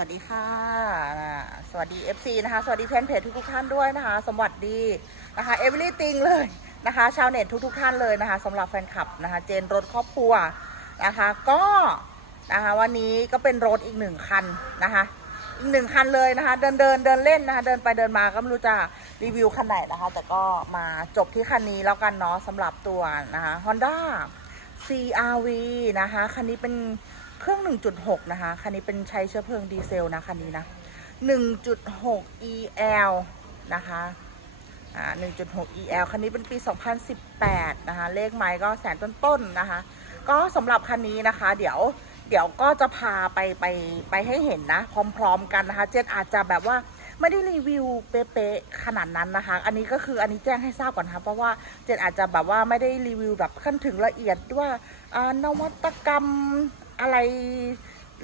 วัสดีค่ะ สวัสดี FC นะคะ สวัสดีแฟนเพจทุกๆท่านด้วยนะคะ สวัสดีนะคะ everything เลยนะคะ ชาวเน็ตทุกๆท่านเลยนะคะสำหรับแฟนคลับนะคะ เจนรถครอบครัวนะคะ ก็นะคะวันนี้ก็เป็นรถอีกหนึ่งคันนะคะ อีกหนึ่งคันเลยนะคะ เดินเดินเดินเล่นนะคะ เดินไปเดินมาก็ไม่รู้จะรีวิวคันไหนนะคะ แต่ก็มาจบที่คันนี้แล้วกันเนาะสำหรับตัวนะคะ Honda CRV นะคะ คันนี้เป็น เครื่อง 1.6 นะคะ คันนี้เป็นใช้เชื้อเพลิงดีเซลนะคันนี้นะ 1.6 EL นะคะอ่า1.6 EL คันนี้เป็นปี 2018 นะคะ เลขไม้ก็แสนต้นๆนะคะ ก็สำหรับคันนี้นะคะ เดี๋ยวเดี๋ยวก็จะพาไปไปไปให้เห็นนะ พร้อมๆกันนะคะ เจนอาจจะแบบว่าไม่ได้รีวิวเป๊ะๆขนาดนั้นนะคะ อันนี้ก็คืออันนี้แจ้งให้ทราบก่อนนะคะเพราะว่าเจนอาจจะแบบว่าไม่ได้รีวิวแบบขั้นถึงละเอียดว่าอ่านวัตกรรม อะไร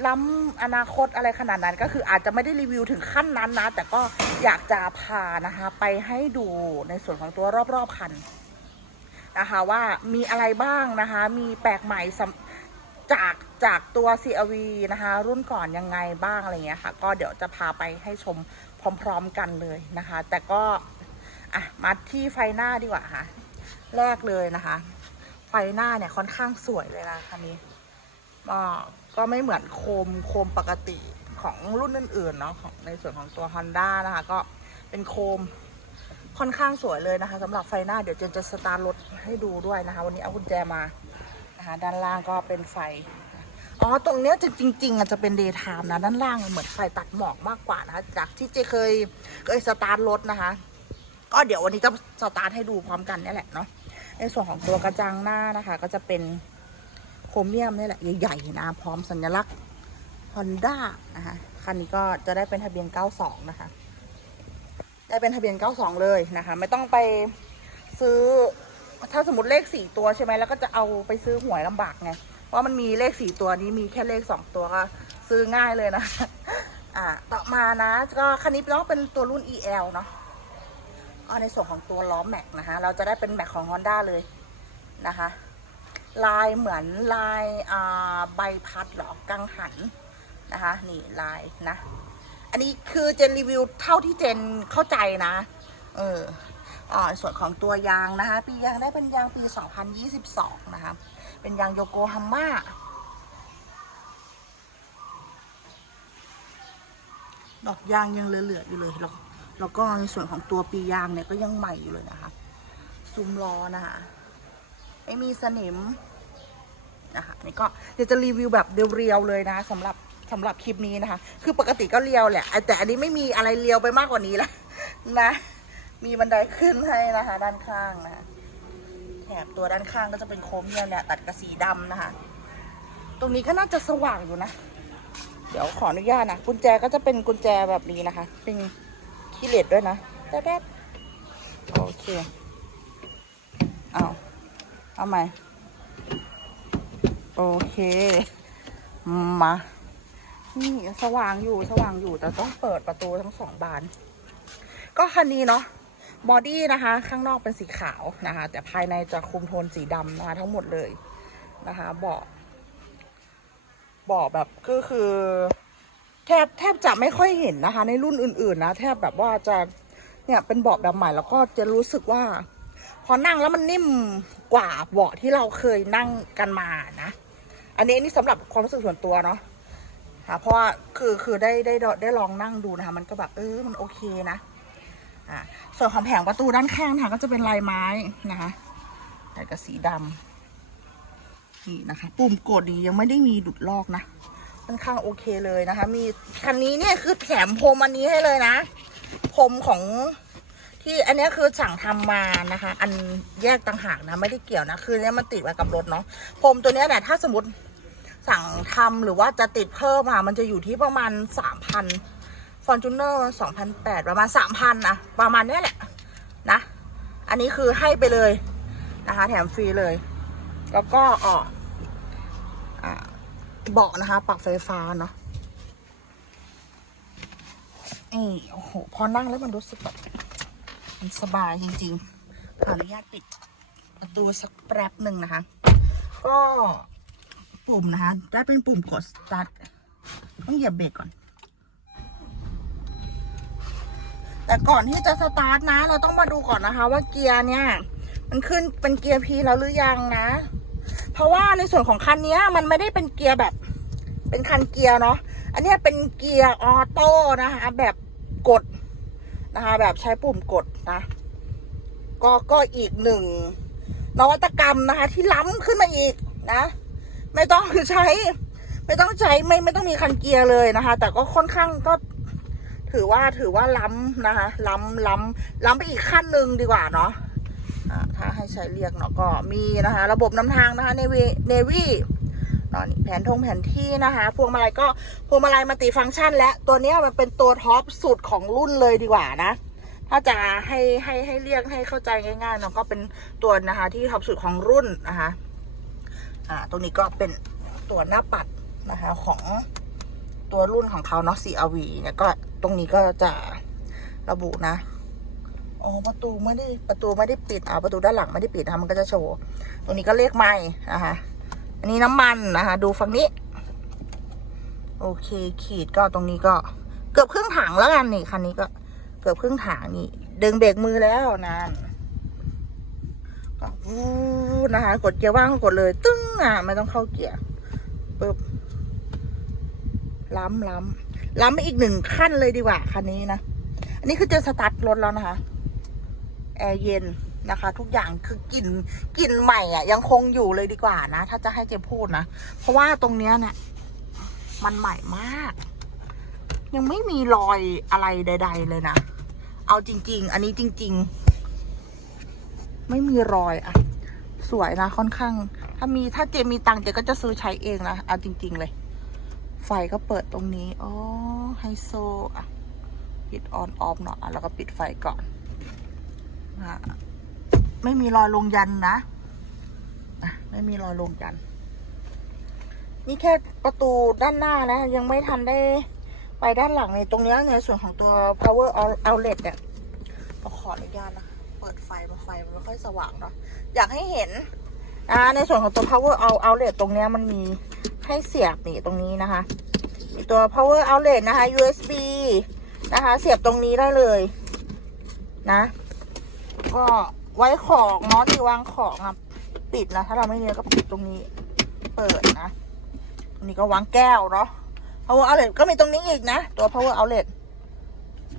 ล้ำอนาคตอะไรขนาดนั้นก็คืออาจจะไม่ได้รีวิวถึงขั้นนั้นนะ แต่ก็อยากจะพานะคะ ไปให้ดูในส่วนของตัวรอบๆคันนะคะว่ามีอะไรบ้างนะคะ มีแปลกใหม่จากจากตัว CRV นะคะ รุ่นก่อนยังไงบ้างอะไรเงี้ยค่ะ ก็เดี๋ยวจะพาไปให้ชมพร้อมๆกันเลยนะคะ แต่ก็อะมาที่ไฟหน้าดีกว่าค่ะ แรกเลยนะคะ ไฟหน้าเนี่ยค่อนข้างสวยเลยนะคันนี้ ก็ไม่เหมือนโคมโคมปกติของรุ่นอื่นๆเนาะของในส่วนของตัว Honda นะคะ ก็เป็นโคมค่อนข้างสวยเลยนะคะสำหรับไฟหน้าเดี๋ยวเจนจะสตาร์ทรถให้ดูด้วยนะคะ วันนี้เอากุญแจมานะคะด้านล่างก็เป็นไฟ อ๋อ ตรงเนี้ยจะจริงๆอะจะเป็นเดย์ไทม์นะ ด้านล่างเหมือนไฟตัดหมอกมากกว่านะคะ จากที่เจเคยเคยสตาร์ทรถนะคะ ก็เดี๋ยววันนี้จะสตาร์ทให้ดูพร้อมกันนี่แหละเนาะในส่วนของตัวกระจังหน้านะคะ ก็จะเป็น ครเมียมนี่แหละใหญ่ๆนะพร้อมสัญลักษณ์ Honda นะคะคันนี้ก็จะได้เป็นทะเบียน 92 นะคะ ได้เป็นทะเบียน 92 เลยนะคะ ไม่ต้องไปซื้อถ้าสมมติเลข4ตัวใช่ไหมแล้วก็จะเอาไปซื้อหวยลำบากไง เพราะมันมีเลข4ตัวนี้มีแค่เลข2ตัวก็ซื้อง่ายเลยนะ อ่า ต่อมานะ ก็คันนี้เนาะเป็นตัวรุ่น EL เนาะก็ในส่วนของตัวล้อแม็กนะคะ เราจะได้เป็นแม็กของ Honda เลยนะคะ ลายเหมือนลายใบพัดหรอกังหันนะคะนี่ลายนะ อันนี้คือเจนรีวิวเท่าที่เจนเข้าใจนะ เอออส่วนของตัวยางนะคะปียางได้เป็นยางปี 2022 นะคะ เป็นยางโยโกฮาม่าดอกยางยังเหลือๆอยู่เลยแล้วแล้วก็ในส่วนของตัวปียางเนี่ยก็ยังใหม่อยู่เลยนะคะ ซุ้มล้อนะคะ ไม่มีสนิมนะคะนี่ก็เดี๋ยวจะรีวิวแบบเรียวๆเลยนะสำหรับสำหรับคลิปนี้นะคะ คือปกติก็เรียวแหละ แต่อันนี้ไม่มีอะไรเรียวไปมากกว่านี้แล้วนะ มีบันไดขึ้นให้นะคะ ด้านข้างนะคะแถบตัวด้านข้างก็จะเป็นโครเมียมเนี่ยตัดกับสีดำนะคะ ตรงนี้ก็น่าจะสว่างอยู่นะ เดี๋ยวขออนุญาตนะกุญแจก็จะเป็นกุญแจแบบนี้นะคะ เป็นคีเลสด้วยนะแด๊ดโอเคเอา เอาใหม่ โอเค มา นี่สว่างอยู่สว่างอยู่แต่ต้องเปิดประตูทั้งสองบาน ก็คันนี้เนาะบอดี้นะคะ ข้างนอกเป็นสีขาวนะคะ แต่ภายในจะคุมโทนสีดำนะคะ ทั้งหมดเลยนะคะเบาะเบาะแบบก็คือ แทบแทบจะไม่ค่อยเห็นนะคะ ในรุ่นอื่น ๆ นะ แทบแบบว่าจะเนี่ยเป็นเบาะแบบใหม่แล้วก็จะรู้สึกว่า พอนั่งแล้วมันนิ่มกว่าเบาะที่เราเคยนั่งกันมานะ อันนี้นี่สำหรับความรู้สึกส่วนตัวเนาะค่ะเพราะคือคือได้ได้ได้ลองนั่งดูนะคะมันก็แบบเออมันโอเคนะอ่าส่วนของแผงประตูด้านข้างนะคะก็จะเป็นลายไม้นะคะแต่กับสีดำนี่นะคะ ปุ่มกดนี้ยังไม่ได้มีดุดลอกนะค่อนข้างโอเคเลยนะคะ มีคันนี้เนี่ยคือแถมพรมอันนี้ให้เลยนะพรมของ ที่อันนี้คือสั่งทำมานะคะ อันแยกต่างหากนะไม่ได้เกี่ยวนะคือเนี้ยมันติดไว้กับรถเนาะพรมตัวเนี้ยเนี่ยถ้าสมมติสั่งทำหรือว่าจะติดเพิ่มมามันจะอยู่ที่ประมาณสามพันฟอร์จูเนอร์สองพันแปดประมาณสามพันนะประมาณเนี้ยแหละนะ อันนี้คือให้ไปเลยนะคะ แถมฟรีเลย แล้วก็ออกอ่าเบาะนะคะปรับไฟฟ้าเนาะนี่โอ้โหพอนั่งแล้วมันรู้สึกแบบ มันสบายจริงๆ ขออนุญาตปิดประตูสักแป๊บหนึ่งนะคะ ก็ปุ่มนะคะ ได้เป็นปุ่มกดสตาร์ทต้องเหยียบเบรกก่อน แต่ก่อนที่จะสตาร์ทนะ เราต้องมาดูก่อนนะคะ ว่าเกียร์เนี่ย มันขึ้นเป็นเกียร์พีแล้วหรือยังนะ เพราะว่าในส่วนของคันนี้มันไม่ได้เป็นเกียร์แบบ เป็นคันเกียร์เนาะ อันนี้เป็นเกียร์ออโต้นะคะแบบกด นะคะ แบบใช้ปุ่มกดนะ ก็ก็อีกหนึ่งนวัตกรรมนะคะ ที่ล้ำขึ้นมาอีกนะ ไม่ต้องใช้ ไม่ต้องใช้ไม่ไม่ต้องมีคันเกียร์เลยนะคะ แต่ก็ค่อนข้างก็ ถือว่าถือว่าล้ำนะคะ ล้ำล้ำล้ำไปอีกขั้นหนึ่งดีกว่าเนาะถ้าให้ใช้เรียกเนาะก็มีนะคะ ระบบนำทางนะคะเนวีเนวี นอนแผนทงแผนที่นะคะพวงมาลัยก็พวงมาลัยมัลติฟังก์ชัน และตัวนี้มันเป็นตัวท็อปสุดของรุ่นเลยดีกว่านะ ถ้าจะให้ให้ให้เรียกให้เข้าใจง่ายๆเนาะก็เป็นตัวนะคะที่ท็อปสุดของรุ่นนะคะอ่าตรงนี้ก็เป็นตัวหน้าปัดนะคะของตัวรุ่นของเขาเนาะ CRV เนี่ยก็ตรงนี้ก็จะระบุนะอ๋อประตูไม่ได้ประตูไม่ได้ปิดอ่าประตูด้านหลังไม่ได้ปิดนะคะมันก็จะโชว์ ตรงนี้ก็เลขไม้นะคะ อันนี้น้ำมันนะคะ ดูฝั่งนี้ โอเค ขีดก็ตรงนี้ก็ เกือบครึ่งถังแล้วกันนี่คันนี้ก็เกือบครึ่งถังนี่ ดึงเบรกมือแล้วนั่นก็วูนะคะ กดเกียร์ว่างก็กดเลย ตึ้งอะไม่ต้องเข้าเกียร์ปึ๊บล้ำล้ำล้ำไปอีกหนึ่งขั้นเลยดีกว่าคันนี้นะ อันนี้คือเจอสตาร์ทรถแล้วนะคะ แอร์เย็น นะคะ ทุกอย่างคือกลิ่นกลิ่นใหม่อะ ยังคงอยู่เลยดีกว่านะ ถ้าจะให้เจพูดนะ เพราะว่าตรงเนี้ยเนี่ยมันใหม่มาก ยังไม่มีรอยอะไรใด ๆ เลยนะ เอาจริง ๆ อันนี้จริง ๆ ไม่มีรอยอะสวยนะค่อนข้าง ถ้ามีถ้าเจมีตังเจก็จะซื้อใช้เองนะเอาจริง ๆ เลย ไฟก็เปิดตรงนี้อ๋อไฮโซอะปิดออนออฟเนาะอะแล้วก็ปิดไฟก่อน อะ ไม่มีรอยลงยันนะะไม่มีรอยลงยัน นี่แค่ประตูด้านหน้านะ ยังไม่ทันได้ไปด้านหลังในตรงนี้ในส่วนของตัว power outlet เนี่ยขออนุญาตนะเปิดไฟมาไฟมันไม่ค่อยสว่างเนาะอยากให้เห็นนะในส่วนของตัว power outlet ตรงนี้มันมีให้เสียบนี่ตรงนี้นะคะมีตัว power outlet นะคะ USB นะคะ เสียบตรงนี้ได้เลย นะ ก็ ไว้ของเนาะที่วางของอะปิดนะถ้าเราไม่เนี้ยก็ปิดตรงนี้ เปิดนะตรงนี้ก็วางแก้วเนาะ power outlet ก็มีตรงนี้อีกนะ ตัว power outlet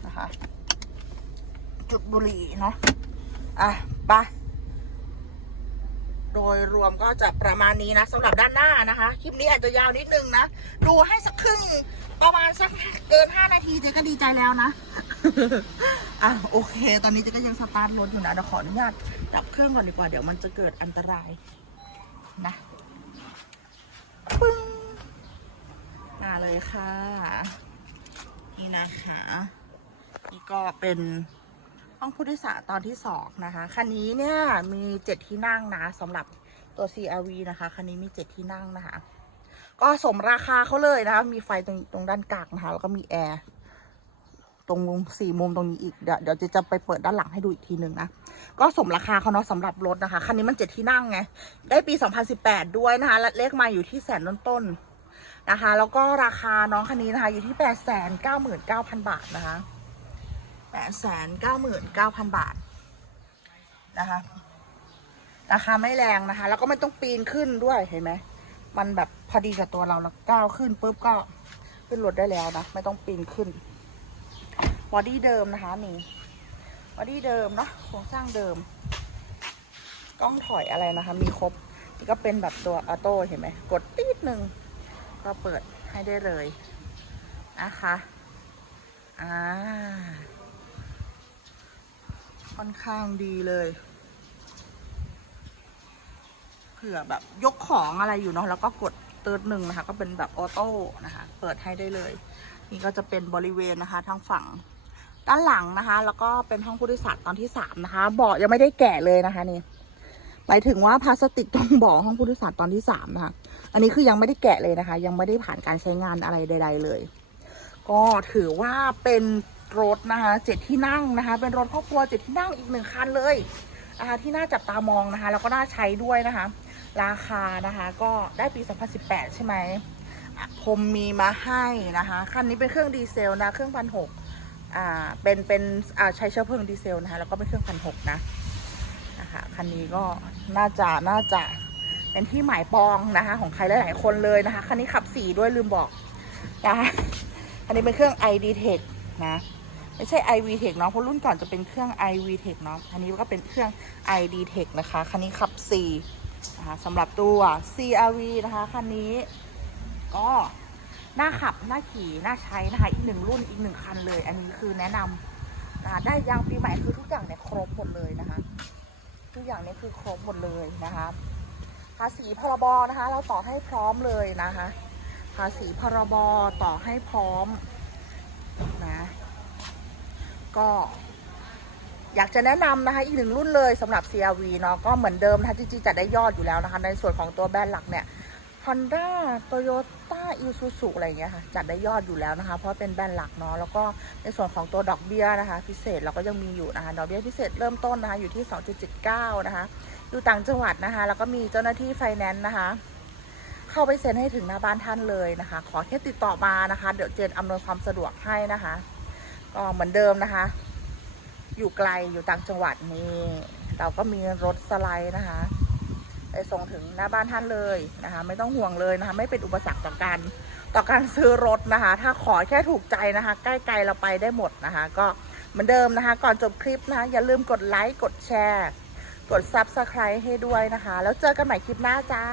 นะคะ จุดบุหรี่เนาะอะไป โดยรวมก็จะประมาณนี้นะสำหรับด้านหน้านะคะ คลิปนี้อาจจะยาวนิดนึงนะ ดูให้สักครึ่งประมาณสักเกิน 5 นาทีเจ๊ก็ดีใจแล้วนะ อะโอเค ตอนนี้เจ๊ก็ยังสตาร์ทรถอยู่นะเดี๋ยวขออนุญาตดับเครื่องก่อนดีกว่า เดี๋ยวมันจะเกิดอันตรายนะปึ้งมาเลยค่ะ นี่นะคะ นี่ก็เป็น ห้องผู้โดยสารตอนที่สองนะคะ คันนี้เนี่ยมีเจ็ดที่นั่งนะสำหรับตัว CRV นะคะ คันนี้มีเจ็ดที่นั่งนะคะ ก็สมราคาเขาเลยนะคะ มีไฟตรงตรงด้านกลางนะคะ แล้วก็มีแอร์ตรงสี่มุมตรงนี้อีก เดี๋ยวเดี๋ยวจะจะไปเปิดด้านหลังให้ดูอีกทีหนึ่งนะ ก็สมราคาเขาเนาะสำหรับรถนะคะ คันนี้มันเจ็ดที่นั่งไง ได้ปี 2018 ด้วยนะคะและเลขมาอยู่ที่แสนต้นๆนะคะ แล้วก็ราคาน้องคันนี้นะคะ อยู่ที่ 899,000 บาทนะคะ 899,000บาทนะคะราคาไม่แรงนะคะ แล้วก็ไม่ต้องปีนขึ้นด้วยเห็นไหมมันแบบพอดีกับตัวเราแล้วก้าวขึ้นปุ๊บก็ขึ้นรถได้แล้วนะ ไม่ต้องปีนขึ้นบอดี้เดิมนะคะนี่บอดี้เดิมเนาะโครงสร้างเดิม กล้องถอยอะไรนะคะ มีครบนี่ก็เป็นแบบตัวออโต้เห็นไหมกดตีดหนึ่งก็เปิดให้ได้เลยนะคะอ่า ค่อนข้างดีเลยเผื่อแบบยกของอะไรอยู่เนาะแล้วก็กดเติร์ดหนึ่งนะคะ ก็เป็นแบบออโต้นะคะ เปิดให้ได้เลย นี่ก็จะเป็นบริเวณนะคะทางฝั่งด้านหลังนะคะ แล้วก็เป็นห้องผู้โดยสารตอนที่สามนะคะ เบาะยังไม่ได้แกะเลยนะคะนี่หมายถึงว่าพลาสติกตรงเบาะห้องผู้โดยสารตอนที่สามนะคะ อันนี้คือยังไม่ได้แกะเลยนะคะ ยังไม่ได้ผ่านการใช้งานอะไรใด ๆ เลย ก็ถือว่าเป็น รถนะคะเจ็ดที่นั่งนะคะ เป็นรถครอบครัวเจ็ดที่นั่งอีกหนึ่งคันเลยนะคะที่น่าจับตามองนะคะ แล้วก็น่าใช้ด้วยนะคะ ราคานะคะก็ได้ปี 2018 ใช่ไหมผมมีมาให้นะคะคันนี้เป็นเครื่องดีเซลนะเครื่องพันหกอ่าเป็นเป็นอ่าใช้เชื้อเพลิงดีเซลนะคะแล้วก็เป็นเครื่องพันหกนะนะคะคันนี้ก็น่าจะน่าจะเป็นที่หมายปองนะคะของใครหลาย ๆ คนเลยนะคะคันนี้ขับสีด้วยลืมบอกนะคะอันนี้เป็นเครื่อง ID Tech นะ ไม่ใช่ iV Tech เนาะเพราะรุ่นก่อนจะเป็นเครื่อง iV Tech เนาะอันนี้ก็เป็นเครื่อง ID Tech นะคะคันนี้ขับ4นะคะสำหรับตัว CRV นะคะคันนี้ก็น่าขับน่าขี่น่าใช้นะคะอีกหนึ่งรุ่นอีกหนึ่งคันเลย อันนี้คือแนะนำนะะได้ยางปีใหม่คือทุกอย่างเนี่ยครบหมดเลยนะคะ ทุกอย่างเนี่ยคือครบหมดเลยนะคะภาษีพรบนะคะ เราต่อให้พร้อมเลยนะคะ ภาษีพรบต่อให้พร้อม ก็อยากจะแนะนำนะคะ อีกหนึ่งรุ่นเลยสำหรับ CRV เนาะก็เหมือนเดิมนะคะจริงๆจัดได้ยอดอยู่แล้วนะคะ ในส่วนของตัวแบรนด์หลักเนี่ย Honda Toyota Isuzu อะไรอย่างเงี้ยค่ะ จัดได้ยอดอยู่แล้วนะคะ เพราะเป็นแบรนด์หลักเนาะแล้วก็ในส่วนของตัวดอกเบี้ยนะคะ พิเศษเราก็ยังมีอยู่นะคะดอกเบี้ยพิเศษเริ่มต้นนะคะอยู่ที่ 2.79 นะคะ อยู่ต่างจังหวัดนะคะ แล้วก็มีเจ้าหน้าที่ไฟแนนซ์นะคะเข้าไปเซ็นให้ถึงหน้าบ้านท่านเลยนะคะ ขอแค่ติดต่อมานะคะ เดี๋ยวเจนอำนวยความสะดวกให้นะคะ ก็เหมือนเดิมนะคะ อยู่ไกลอยู่ต่างจังหวัดนี่เราก็มีรถสไลด์นะคะไปส่งถึงหน้าบ้านท่านเลยนะคะ ไม่ต้องห่วงเลยนะคะ ไม่เป็นอุปสรรคต่อการต่อการซื้อรถนะคะ ถ้าขอแค่ถูกใจนะคะ ใกล้ ๆ เราไปได้หมดนะคะ ก็เหมือนเดิมนะคะ ก่อนจบคลิปนะคะ อย่าลืมกดไลค์กดแชร์ กด Subscribe ให้ด้วยนะคะ แล้วเจอกันใหม่คลิปหน้าจ้า